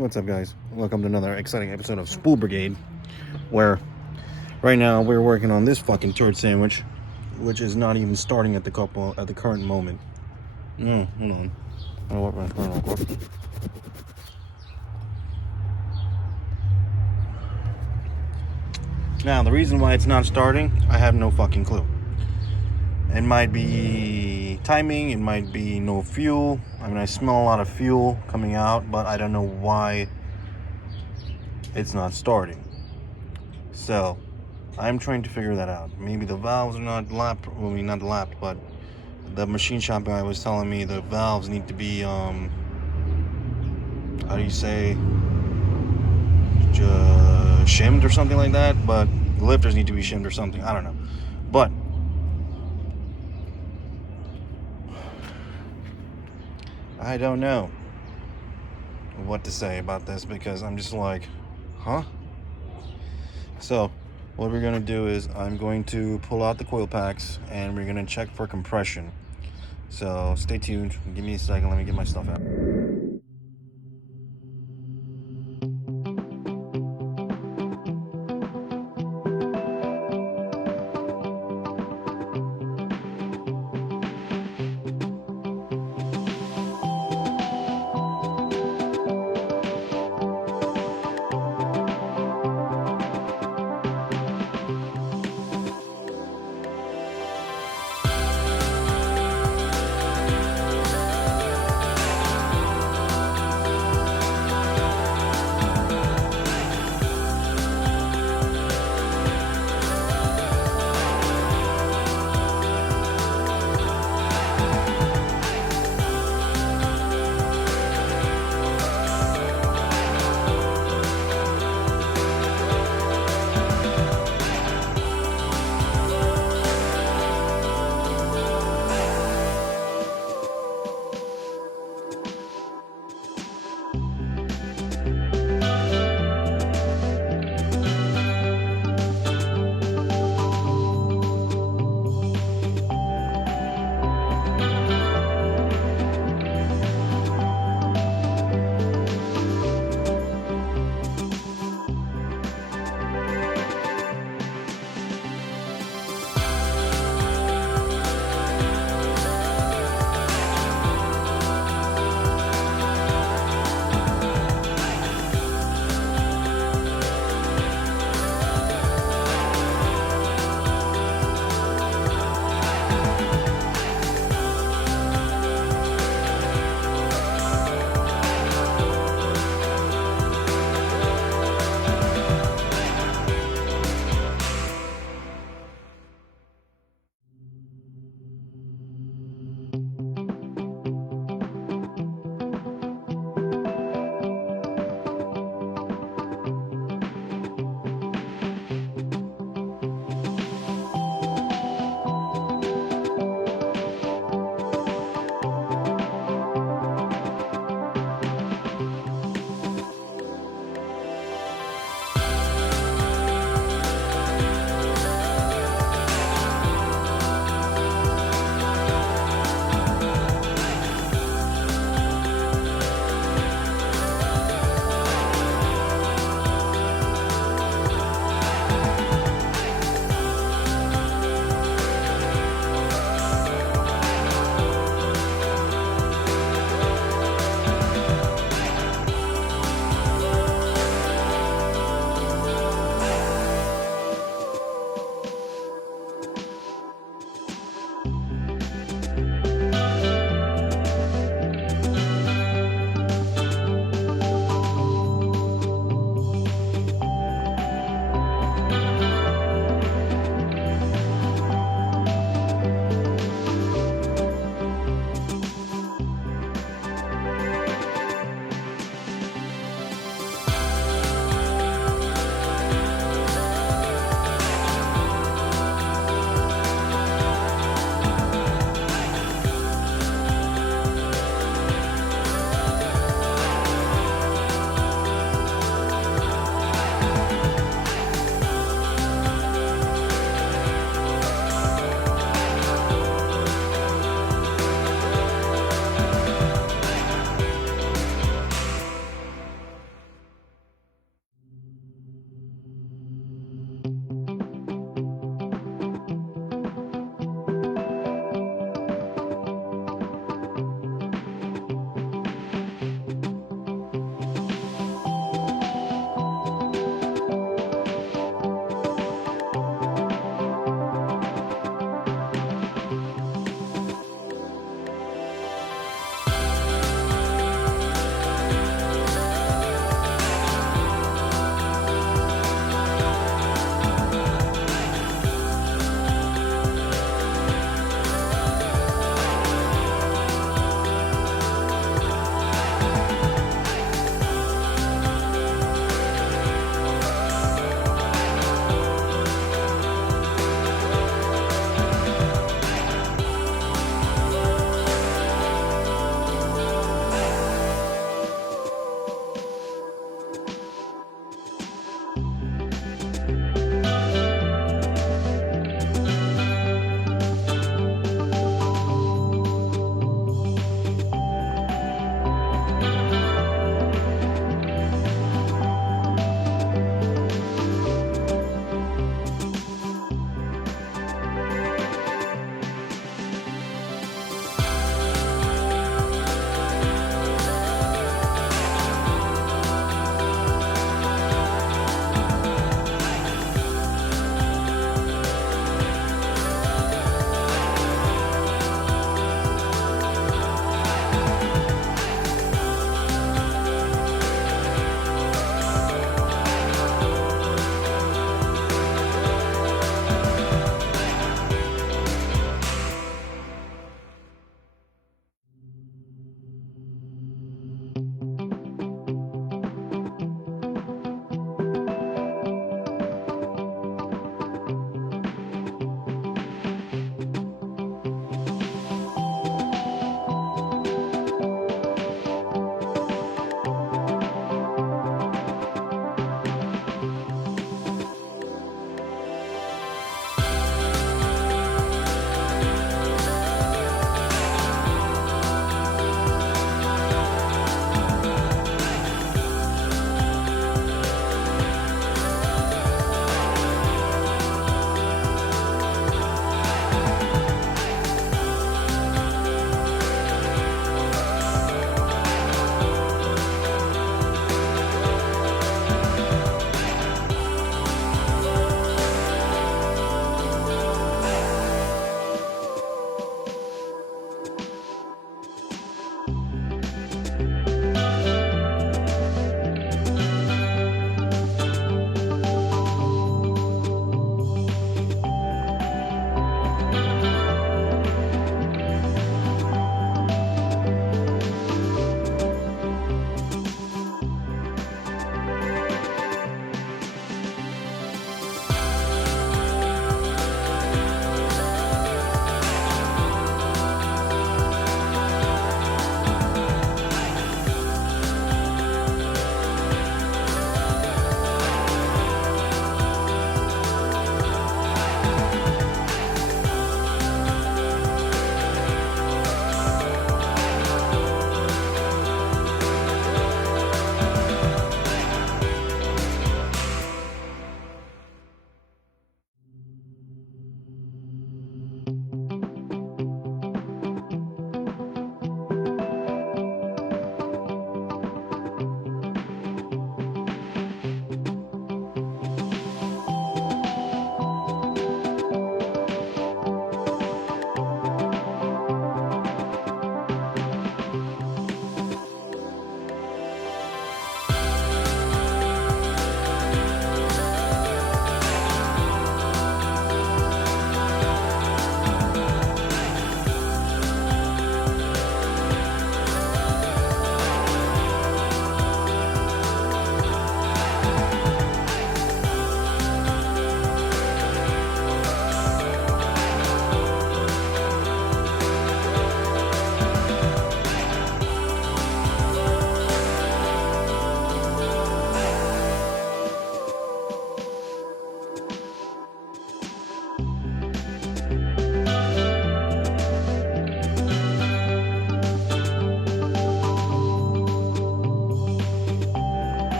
What's up, guys? Welcome to another exciting episode of Spool Brigade, where right now we're working on this fucking turd sandwich, which is not even starting at the current moment. No, hold on. I'll work my phone real quick. Now, the reason why it's not starting, I have no fucking clue. It might be timing, it might be no fuel. I mean, I smell a lot of fuel coming out, but I don't know why it's not starting. So, I'm trying to figure that out. Maybe the valves are not lapped, well, not lapped, but the machine shop guy was telling me the valves need to be, how do you say, shimmed or something like that, but the lifters need to be shimmed or something, I don't know. But I don't know what to say about this because I'm just like, huh? So what we're going to do is I'm going to pull out the coil packs and we're going to check for compression. So stay tuned. Give me a second. Let me get my stuff out.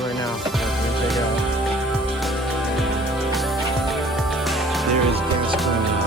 right now. Got the intake out. There is gas coming out.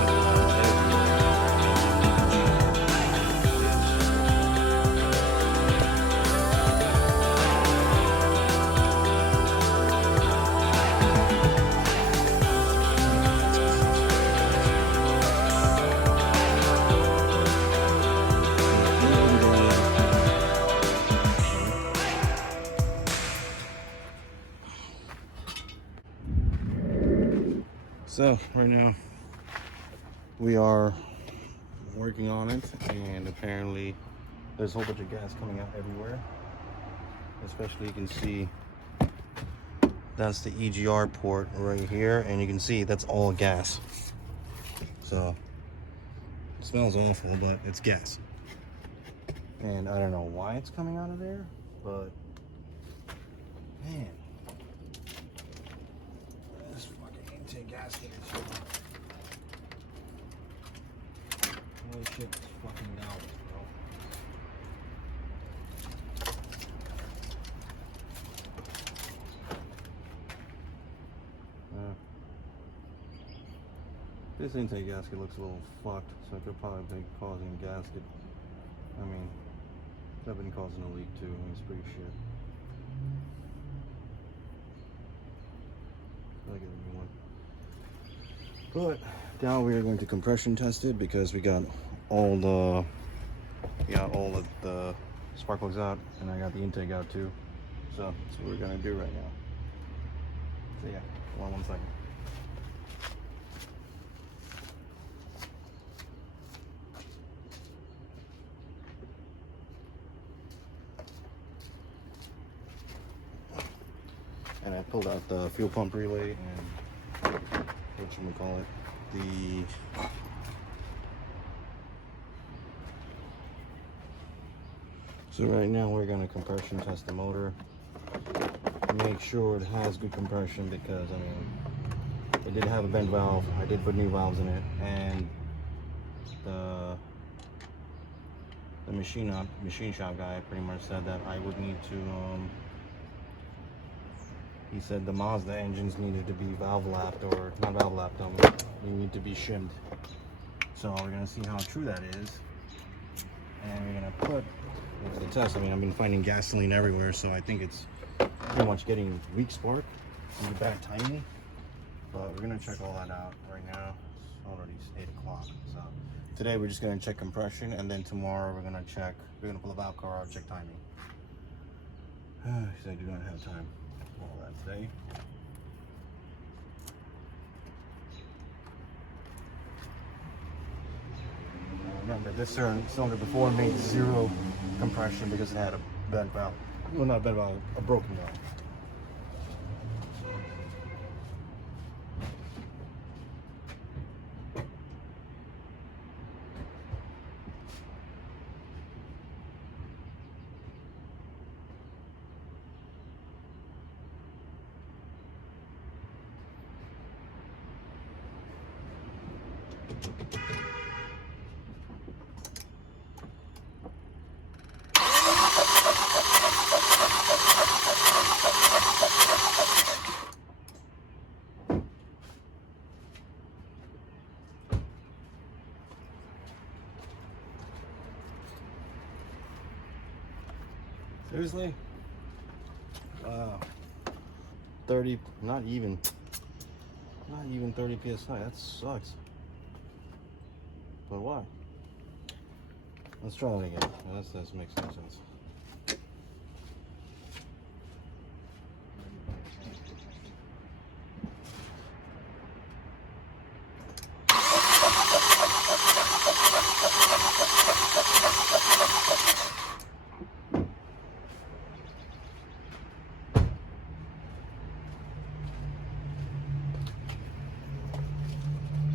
So right now we are working on it, and apparently there's a whole bunch of gas coming out everywhere. Especially you can see that's the EGR port right here, and you can see that's all gas. So it smells awful, but it's gas. And I don't know why it's coming out of there, but man, this fucking intake gasket is holy shit, it's fucking down, bro. This intake gasket looks a little fucked, so it could probably be causing gasket. I mean, it's been causing a leak too. I mean, it's pretty shit. I'll get a new one. But now we are going to compression test it because we got all the spark plugs out, and I got the intake out too. So that's what we're gonna do right now. So yeah, hold on one second. And I pulled out the fuel pump relay and whatchamacallit, so right now we're going to compression test the motor, make sure it has good compression, because I mean it did have a bent valve. I did put new valves in it, and the machine shop guy pretty much said that I would need to he said the Mazda engines needed to be valve lapped, or not valve lapped, they need to be shimmed. So we're gonna see how true that is, and we're gonna put into the test. I mean, I've been finding gasoline everywhere, so I think it's pretty much getting weak spark and bad timing. But we're gonna check all that out right now. It's already 8 o'clock. So today we're just gonna check compression, and then tomorrow we're gonna pull a valve cover out, check timing. Because I do not have time. All that today. Remember, this cylinder before made 0 compression because it had a bent valve. Well, not a bent valve, a broken valve. Seriously? Wow. 30, not even 30 psi. That sucks. But why? Let's try it again. That makes no sense.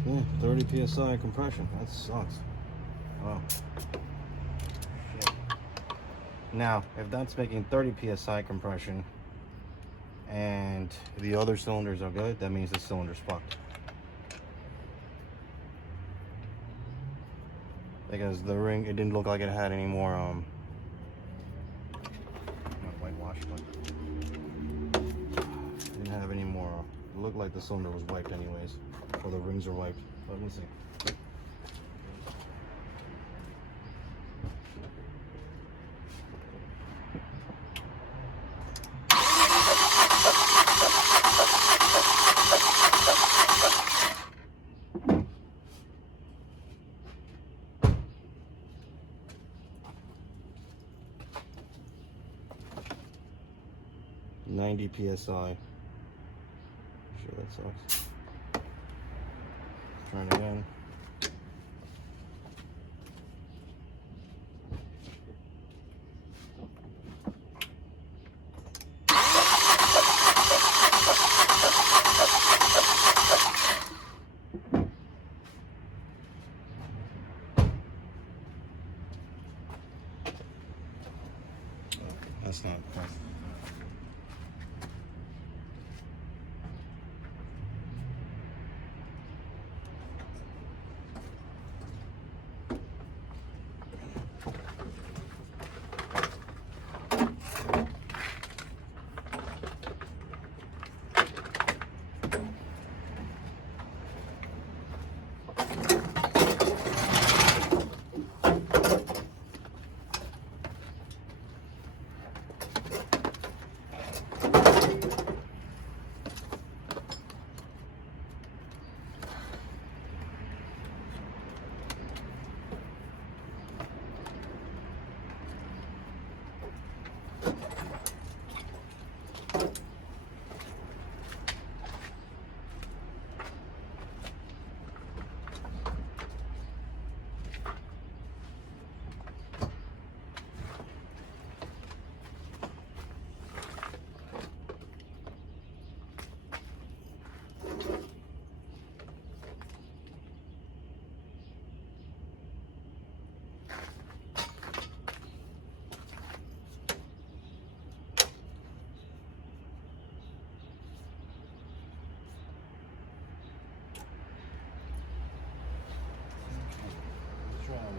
Yeah, 30 psi compression. That sucks. Oh. Shit. Now, if that's making 30 psi compression and the other cylinders are good, that means the cylinder's fucked. Because the ring, it didn't look like it had any more not whitewash, but It looked like the cylinder was wiped anyways, or the rings are wiped, but we'll see. .90 psi. Sure, that sucks. Trying again. That's not fun.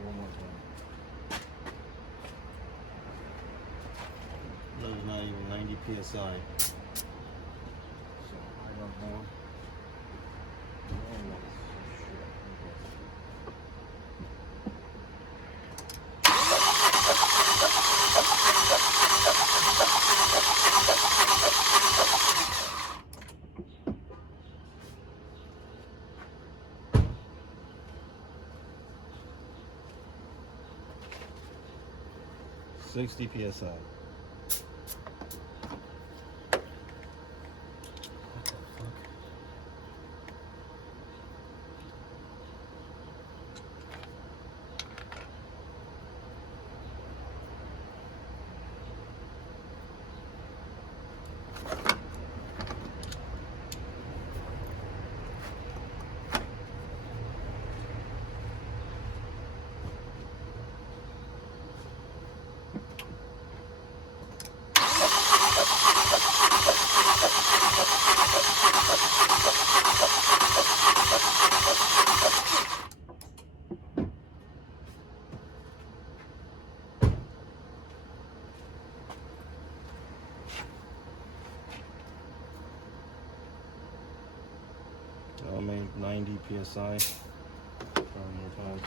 One more time. That is not even 90 psi. So I don't know. Oh, shit. 60 psi. I made 90 psi. Try one more time.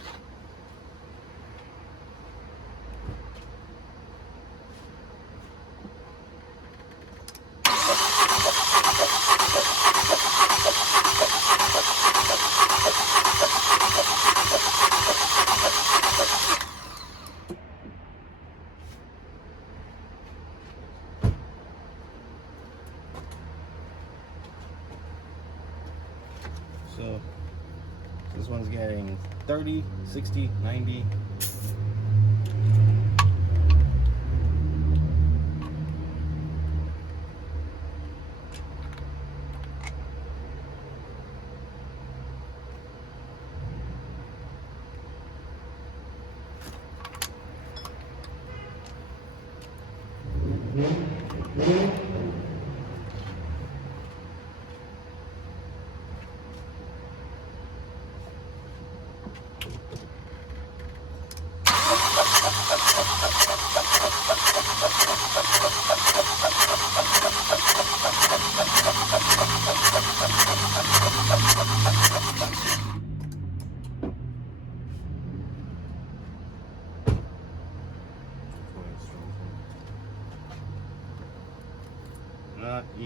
So this one's getting 30, 60, 90.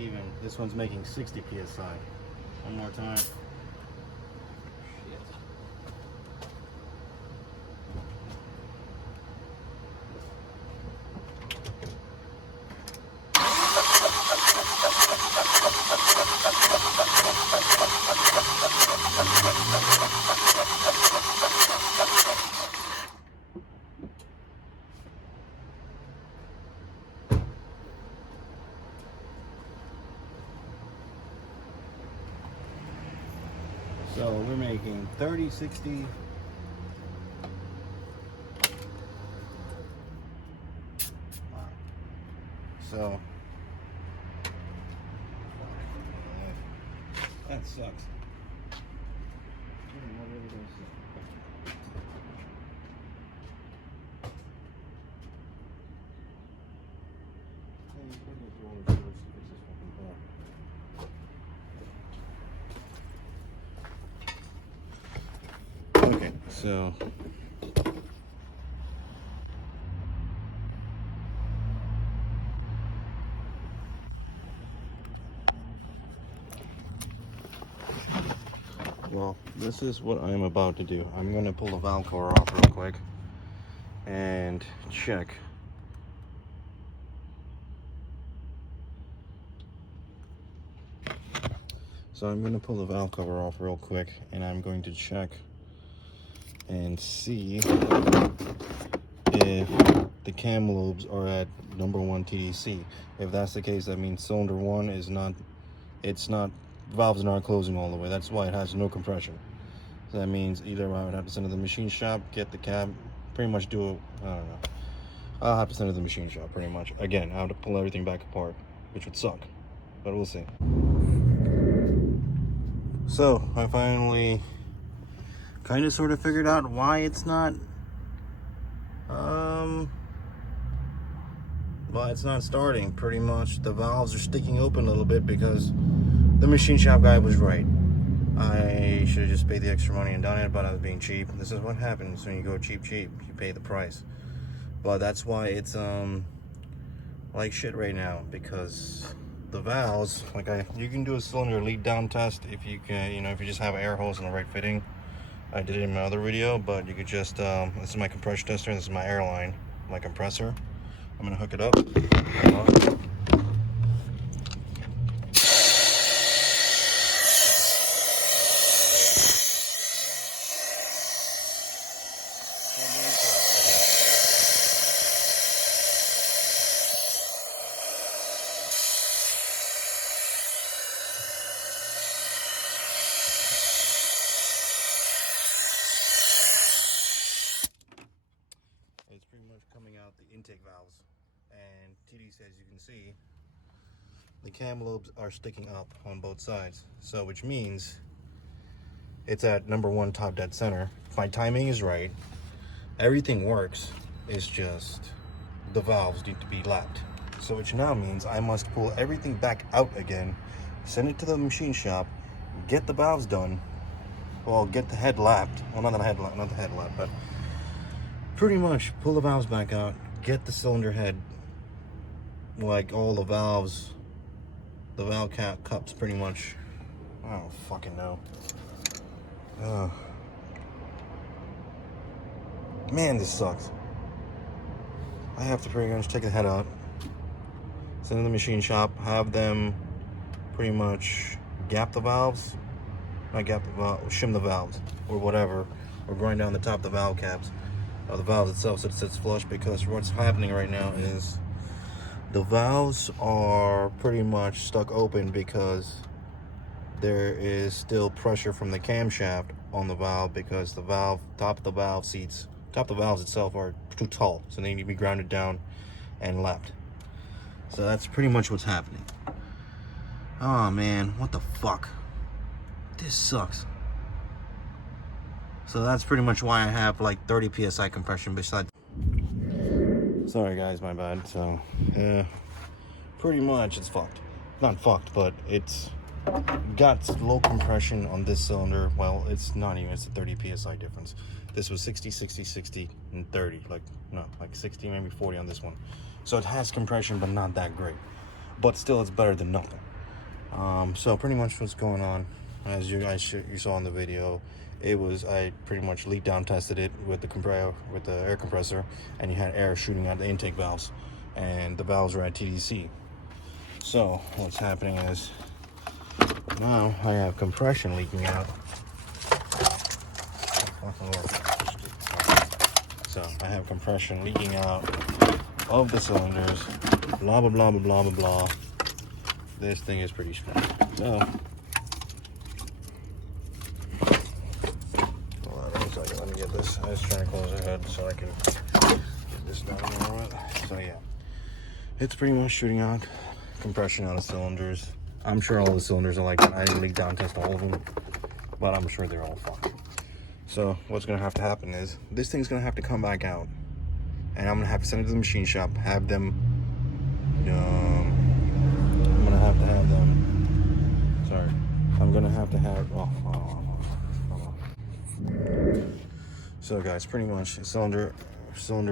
even. This one's making 60 psi. One more time. So we're making 30, 60. So that sucks. Okay, so well, this is what I'm about to do. I'm gonna pull the valve cover off real quick and check. So I'm gonna pull the valve cover off real quick and I'm going to check and see if the cam lobes are at #1 TDC. If that's the case, that means cylinder 1 is not, valves are not closing all the way. That's why it has no compression. So that means either I would have to send it to the machine shop, get the cab, pretty much do it, I don't know. I'll have to send it to the machine shop pretty much. Again, I have to pull everything back apart, which would suck, but we'll see. So I finally kind of sort of figured out why it's not starting. Pretty much the valves are sticking open a little bit because the machine shop guy was right. I should have just paid the extra money and done it, but I was being cheap. This is what happens when you go cheap, you pay the price. But that's why it's like shit right now, because the valves, you can do a cylinder leak down test if you can, if you just have air hose and the right fitting. I did it in my other video, but you could just, this is my compression tester, this is my air line, my compressor. I'm gonna hook it up. It's pretty much coming out the intake valves, and TD says, you can see the cam lobes are sticking up on both sides, so which means it's at #1 top dead center. If my timing is right, everything works. It's just the valves need to be lapped, so which now means I must pull everything back out again, send it to the machine shop, get the valves done, well, get the head lapped, well, not the head lap, but pretty much pull the valves back out, get the cylinder head, like all the valves, the valve cups pretty much. I don't fucking know. Man, this sucks. I have to pretty much take the head out, send it to the machine shop, have them pretty much gap the valves, not gap the valve, shim the valves, or whatever, or grind down the top of the valve caps. The valves itself so it sits flush, because what's happening right now is the valves are pretty much stuck open because there is still pressure from the camshaft on the valve, because the top of the valves itself are too tall, so they need to be grounded down and lapped. So that's pretty much what's happening. Oh man, what the fuck? This sucks. So that's pretty much why I have like 30 psi compression besides. Sorry guys, my bad. So yeah, pretty much it's fucked. Not fucked, but it's got low compression on this cylinder. Well, it's not even, it's a 30 psi difference. This was 60, 60, 60, and 30. Like 60, maybe 40 on this one. So it has compression, but not that great. But still, it's better than nothing. So pretty much what's going on, as you guys you saw in the video, it was, I pretty much leak down tested it with the air compressor, and you had air shooting out the intake valves, and the valves were at TDC. So what's happening is now I have compression leaking out. So I have compression leaking out of the cylinders. Blah blah blah blah blah blah blah. This thing is pretty strong. So hold on a second, let me get this. I was trying to close the head so I can get this down a little bit. So yeah, it's pretty much shooting out compression out of cylinders. I'm sure all the cylinders are like that. I didn't leak down test all of them, but I'm sure they're all fucked. So what's gonna have to happen is this thing's gonna have to come back out, and I'm gonna have to send it to the machine shop, have them So guys, pretty much cylinder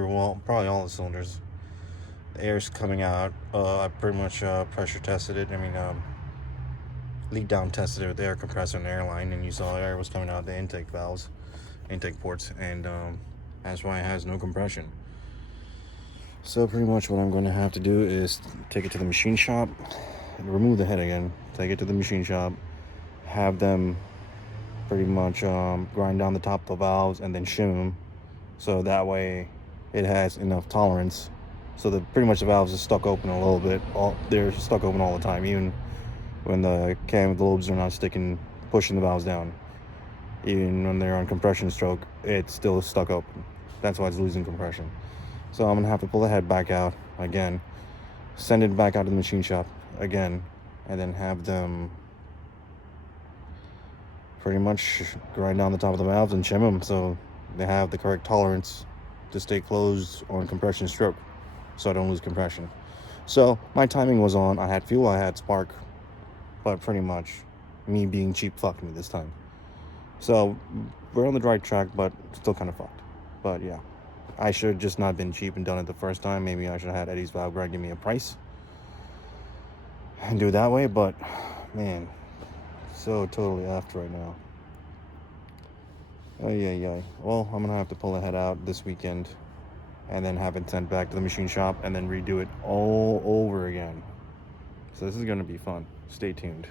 well, probably all the cylinders, the air's coming out. I pretty much pressure tested it. I mean, leak down tested it with the air compressor and the airline, and you saw air was coming out the intake valves, intake ports, and that's why it has no compression. So pretty much what I'm going to have to do is take it to the machine shop, remove the head again, take it to the machine shop, have them pretty much grind down the top of the valves and then shim them, so that way it has enough tolerance, so that pretty much the valves are stuck open a little bit. They're stuck open all the time, even when the cam lobes are not pushing the valves down. Even when they're on compression stroke, it's still stuck open. That's why it's losing compression. So I'm gonna have to pull the head back out again, send it back out to the machine shop again, and then have them pretty much grind down the top of the valves and shim them so they have the correct tolerance to stay closed on compression stroke, so I don't lose compression. So my timing was on. I had fuel, I had spark, but pretty much me being cheap fucked me this time. So we're on the right track, but still kind of fucked. But yeah, I should have just not been cheap and done it the first time. Maybe I should have had Eddie's Valve Guard give me a price and do it that way. But man, so totally effed right now. Oh yeah. Well, I'm gonna have to pull the head out this weekend and then have it sent back to the machine shop and then redo it all over again. So this is gonna be fun. Stay tuned.